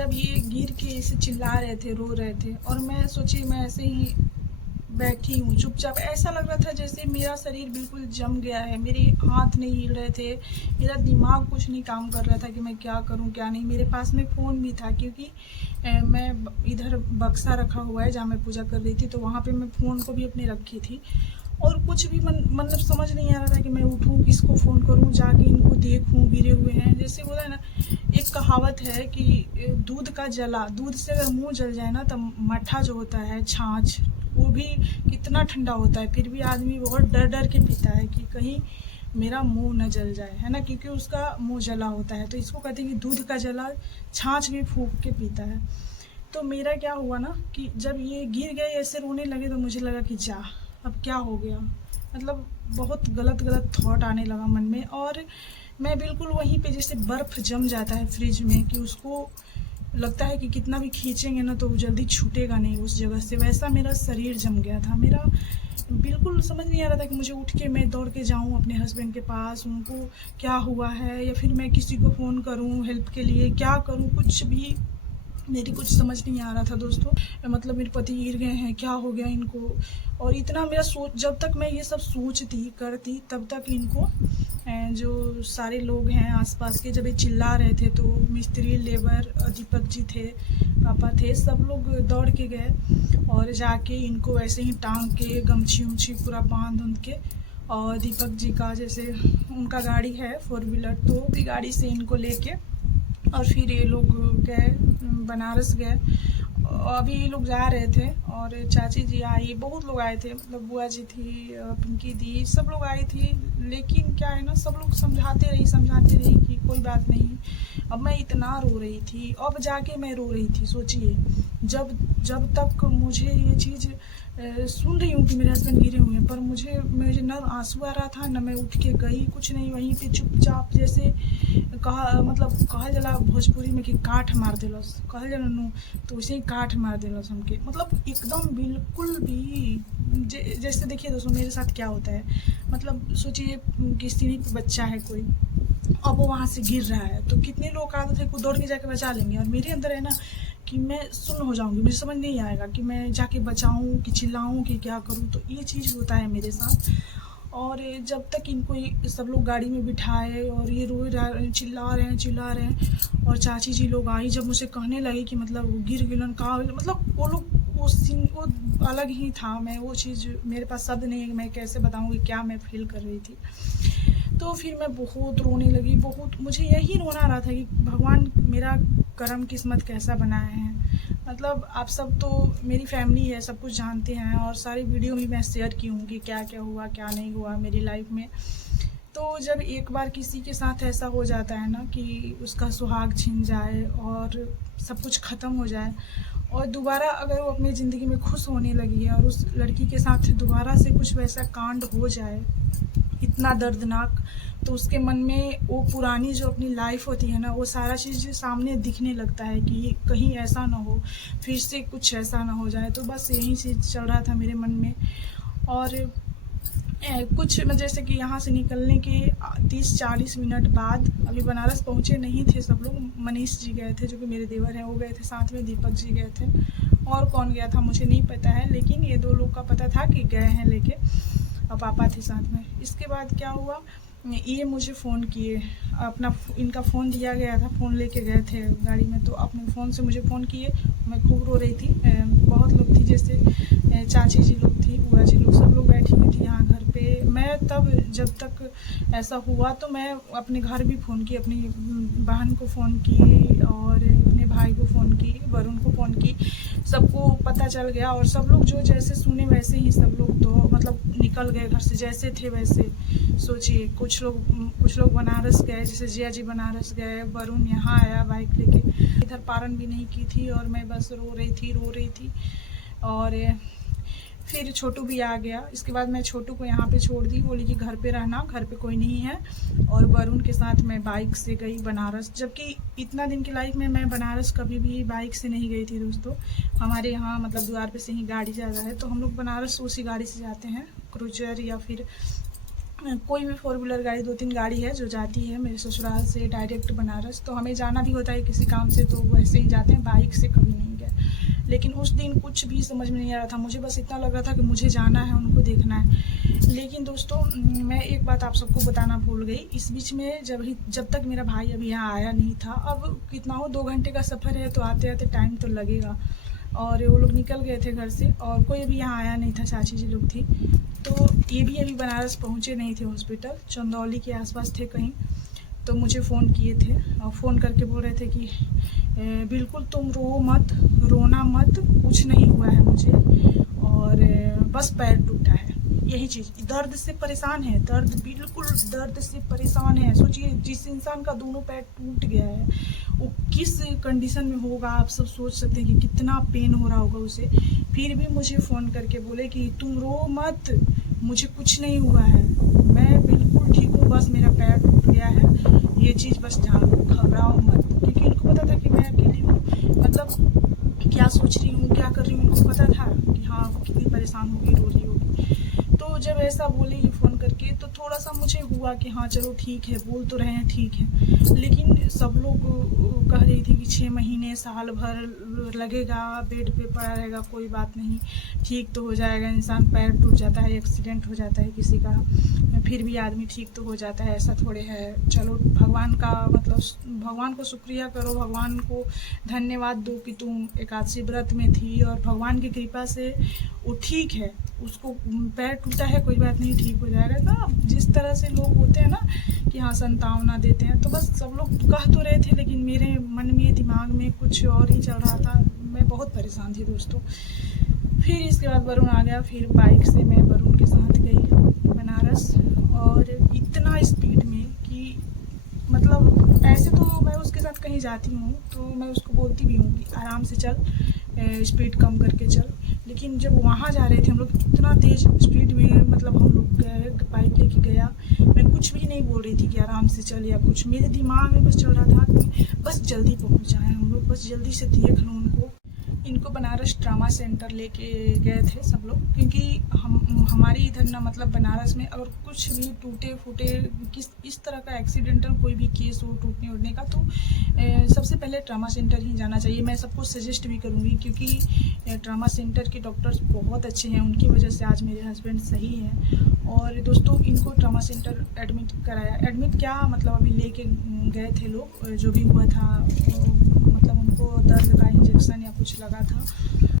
जब ये गिर के ऐसे चिल्ला रहे थे, रो रहे थे, और मैं सोची मैं ऐसे ही बैठी हूँ चुपचाप। ऐसा लग रहा था जैसे मेरा शरीर बिल्कुल जम गया है, मेरे हाथ नहीं हिल रहे थे, मेरा दिमाग कुछ नहीं काम कर रहा था कि मैं क्या करूँ क्या नहीं। मेरे पास में फ़ोन भी था क्योंकि मैं इधर बक्सा रखा हुआ है जहाँ मैं पूजा कर रही थी, तो वहाँ पे मैं फ़ोन को भी अपने रखी थी। और कुछ भी मतलब समझ नहीं आ रहा था कि मैं उठूँ, किसको फ़ोन करूँ, जाके इनको देखूँ गिरे हुए हैं। जैसे बोला है ना, एक कहावत है कि दूध का जला, दूध से अगर मुँह जल जाए ना, तब मट्ठा जो होता है, छाछ, वो भी कितना ठंडा होता है, फिर भी आदमी बहुत डर डर के पीता है कि कहीं मेरा मुंह न जल जाए, है ना, क्योंकि उसका मुंह जला होता है। तो इसको कहते हैं कि दूध का जला छाछ भी फूंक के पीता है। तो मेरा क्या हुआ ना कि जब ये गिर गए ऐसे रोने लगे, तो मुझे लगा कि जा, अब क्या हो गया। मतलब बहुत गलत गलत थॉट आने लगा मन में, और मैं बिल्कुल वहीं पे जैसे बर्फ़ जम जाता है फ्रिज में कि उसको लगता है कि कितना भी खींचेंगे ना तो वो जल्दी छूटेगा नहीं उस जगह से, वैसा मेरा शरीर जम गया था। मेरा बिल्कुल समझ नहीं आ रहा था कि मुझे उठ के मैं दौड़ के जाऊँ अपने हस्बैंड के पास, उनको क्या हुआ है, या फिर मैं किसी को फ़ोन करूँ हेल्प के लिए, क्या करूँ, कुछ भी मेरी कुछ समझ नहीं आ रहा था दोस्तों। मतलब मेरे पति गिर गए हैं, क्या हो गया इनको। और इतना मेरा सोच, जब तक मैं ये सब सोचती करती तब तक इनको जो सारे लोग हैं आसपास के, जब ये चिल्ला रहे थे, तो मिस्त्री, लेबर, दीपक जी थे, पापा थे, सब लोग दौड़ के गए और जाके इनको ऐसे ही टांग के गमछी उमछी पूरा बांध उंध के, और दीपक जी का जैसे उनका गाड़ी है 4 व्हीलर, तो भी गाड़ी से इनको लेके और फिर ये लोग गए बनारस गए। अभी ये लोग जा रहे थे और चाची जी आई, बहुत लोग आए थे, मतलब बुआ जी थी, पिंकी दी, सब लोग आई थी। लेकिन क्या है ना, सब लोग समझाते रही कि कोई बात नहीं। अब मैं इतना रो रही थी, अब जाके मैं रो रही थी। सोचिए, जब जब तक मुझे ये चीज़ सुन रही हूँ कि मेरे हस्बैंड गिरे हुए हैं, पर मुझे न आंसू आ रहा था, न मैं उठ के गई, कुछ नहीं, वहीं पे चुपचाप जैसे कहल जला भोजपुरी में कि काठ मार दिलस, कहल जला नु, तो वैसे ही काठ मार दिलस हमके। मतलब एकदम बिल्कुल भी जैसे देखिए दोस्तों मेरे साथ क्या होता है। मतलब सोचिए कि सीढ़ी पे बच्चा है कोई, अब वो वहाँ से गिर रहा है, तो कितने लोग आते थे दौड़ के जाके बचा लेंगे, और मेरे अंदर है ना कि मैं सुन्न हो जाऊंगी, मुझे समझ नहीं आएगा कि मैं जाके बचाऊं कि चिल्लाऊं कि क्या करूं। तो ये चीज़ होता है मेरे साथ। और जब तक इनको सब लोग गाड़ी में बिठाए और ये चिल्ला रहे हैं, और चाची जी लोग आई, जब मुझे कहने लगे कि मतलब वो गिर गिलन का, मतलब वो लोग वो सीन वो अलग ही था। मैं वो चीज़, मेरे पास शब्द नहीं है कि मैं कैसे बताऊँ कि क्या मैं फील कर रही थी। तो फिर मैं बहुत रोने लगी, बहुत मुझे यही रोना आ रहा था कि भगवान मेरा कर्म किस्मत कैसा बनाए हैं। मतलब आप सब तो मेरी फैमिली है, सब कुछ जानते हैं, और सारी वीडियो भी मैं शेयर की हूँ कि क्या क्या हुआ क्या नहीं हुआ मेरी लाइफ में। तो जब एक बार किसी के साथ ऐसा हो जाता है ना कि उसका सुहाग छिन जाए और सब कुछ ख़त्म हो जाए, और दोबारा अगर वो अपनी ज़िंदगी में खुश होने लगी है और उस लड़की के साथ दोबारा से कुछ वैसा कांड हो जाए इतना दर्दनाक, तो उसके मन में वो पुरानी जो अपनी लाइफ होती है ना, वो सारा चीज़ सामने दिखने लगता है कि कहीं ऐसा ना हो, फिर से कुछ ऐसा ना हो जाए। तो बस यही चीज़ चल रहा था मेरे मन में। और कुछ जैसे कि यहाँ से निकलने के 30-40 मिनट बाद, अभी बनारस पहुँचे नहीं थे सब लोग, मनीष जी गए थे जो कि मेरे देवर हैं, वो गए थे साथ में, दीपक जी गए थे, और कौन गया था मुझे नहीं पता है, लेकिन ये 2 लोग का पता था कि गए हैं लेके, और पापा थे साथ में। इसके बाद क्या हुआ, ये मुझे फ़ोन किए, अपना इनका फ़ोन दिया गया था, फ़ोन लेके गए थे गाड़ी में, तो अपने फ़ोन से मुझे फ़ोन किए। मैं खूब रो रही थी, बहुत लोग थी, जैसे चाची जी लोग थी, बुआ जी लोग, सब लोग बैठी हुई थी यहाँ घर पे। मैं तब जब तक ऐसा हुआ तो मैं अपने घर भी फ़ोन की, अपनी बहन को फ़ोन की, और अपने भाई को फ़ोन की, वरुण को फ़ोन की, सबको पता चल गया, और सब लोग जो जैसे सुने वैसे ही सब लोग तो मतलब निकल गए घर से, जैसे थे वैसे। सोचिए, कुछ लोग बनारस गए, जैसे जिया जी बनारस गए, वरुण यहाँ आया बाइक लेके, इधर पारन भी नहीं की थी, और मैं बस रो रही थी। और फिर छोटू भी आ गया। इसके बाद मैं छोटू को यहाँ पे छोड़ दी, बोली कि घर पे रहना, घर पे कोई नहीं है, और वरुण के साथ मैं बाइक से गई बनारस। जबकि इतना दिन की लाइफ में मैं बनारस कभी भी बाइक से नहीं गई थी दोस्तों। हमारे यहाँ मतलब द्वार पे से ही गाड़ी ज़्यादा है, तो हम लोग बनारस उसी गाड़ी से जाते हैं, क्रूजर या फिर कोई भी 4 व्हीलर गाड़ी 2-3 गाड़ी है जो जाती है मेरे ससुराल से डायरेक्ट बनारस, तो हमें जाना भी होता है किसी काम से तो वैसे ही जाते हैं, बाइक से कभी नहीं गए। लेकिन उस दिन कुछ भी समझ में नहीं आ रहा था, मुझे बस इतना लग रहा था कि मुझे जाना है, उनको देखना है। लेकिन दोस्तों मैं एक बात आप सबको बताना भूल गई, इस बीच में जब तक मेरा भाई अभी यहाँ आया नहीं था, अब कितना हो 2 घंटे का सफ़र है तो आते आते टाइम तो लगेगा, और वो लोग निकल गए थे घर से और कोई अभी यहाँ आया नहीं था, चाची जी लोग थी, तो ये भी अभी बनारस पहुँचे नहीं थे हॉस्पिटल, चंदौली के आसपास थे कहीं। तो मुझे फ़ोन किए थे और फ़ोन करके बोल रहे थे कि बिल्कुल तुम रो मत, रोना मत, कुछ नहीं हुआ है मुझे, और बस पैर टूटा है, यही चीज़। दर्द से परेशान है, बिल्कुल दर्द से परेशान है। सोचिए जिस इंसान का दोनों पैर टूट गया है वो किस कंडीशन में होगा, आप सब सोच सकते हैं कि कितना पेन हो रहा होगा उसे। फिर भी मुझे फ़ोन करके बोले कि तुम रो मत, मुझे कुछ नहीं हुआ है, मैं बिल्कुल ठीक हूँ, बस मेरा पैर टूट गया है, ये चीज़ बस जान लो, घबराओ मत। क्योंकि उनको पता था कि मैं अकेली हूँ, मतलब क्या सोच रही हूँ, क्या कर रही हूँ, उनको पता था कि हाँ कितनी परेशान होगी, रो रही होगी। तो जब ऐसा बोले ये फ़ोन करके तो थोड़ा सा मुझे हुआ कि हाँ चलो ठीक है, बोल तो रहे हैं ठीक है। लेकिन सब लोग कह रही थी कि 6 महीने साल भर लगेगा, बेड पे पड़ा रहेगा, कोई बात नहीं, ठीक तो हो जाएगा। इंसान पैर टूट जाता है, एक्सीडेंट हो जाता है किसी का, फिर भी आदमी ठीक तो हो जाता है, ऐसा थोड़े है। चलो भगवान का मतलब भगवान को शुक्रिया करो, भगवान को धन्यवाद दो कि तुम एकादशी व्रत में थी और भगवान की कृपा से वो ठीक है, उसको पैर टूटा है, कोई बात नहीं, ठीक हो जाएगा। ना जिस तरह से लोग होते हैं ना कि हाँ संतावना देते हैं, तो बस सब लोग कह तो रहे थे लेकिन मेरे मन में दिमाग में कुछ और ही चल रहा था, मैं बहुत परेशान थी दोस्तों। फिर इसके बाद वरुण आ गया, फिर बाइक से मैं वरुण के साथ गई बनारस, और इतना स्पीड में कि मतलब ऐसे तो मैं उसके साथ कहीं जाती हूँ तो मैं उसको बोलती भी हूँ कि आराम से चल, स्पीड कम करके चल। लेकिन जब वहाँ जा रहे थे हम लोग, इतना तेज़ स्पीड में मतलब हम लोग गए, बाइक लेके गया, मैं कुछ भी नहीं बोल रही थी कि आराम से चल या कुछ, मेरे दिमाग में बस चल रहा था कि बस जल्दी पहुँच जाएँ हम लोग, बस जल्दी से देख लो उनको। इनको बनारस ट्रामा सेंटर लेके गए थे सब लोग, क्योंकि हमारे इधर ना मतलब बनारस में अगर कुछ भी टूटे फूटे इस तरह का एक्सीडेंटल कोई भी केस हो टूटने उड़ने का, तो सबसे पहले ट्रामा सेंटर ही जाना चाहिए। मैं सबको सजेस्ट भी करूँगी क्योंकि ट्रामा सेंटर के डॉक्टर्स बहुत अच्छे हैं, उनकी वजह से आज मेरे हस्बैंड सही हैं। और दोस्तों इनको ट्रामा सेंटर एडमिट कराया, एडमिट क्या मतलब अभी लेके गए थे लोग, जो भी हुआ था मतलब उनको दर्द का इंजेक्शन या कुछ लगा था।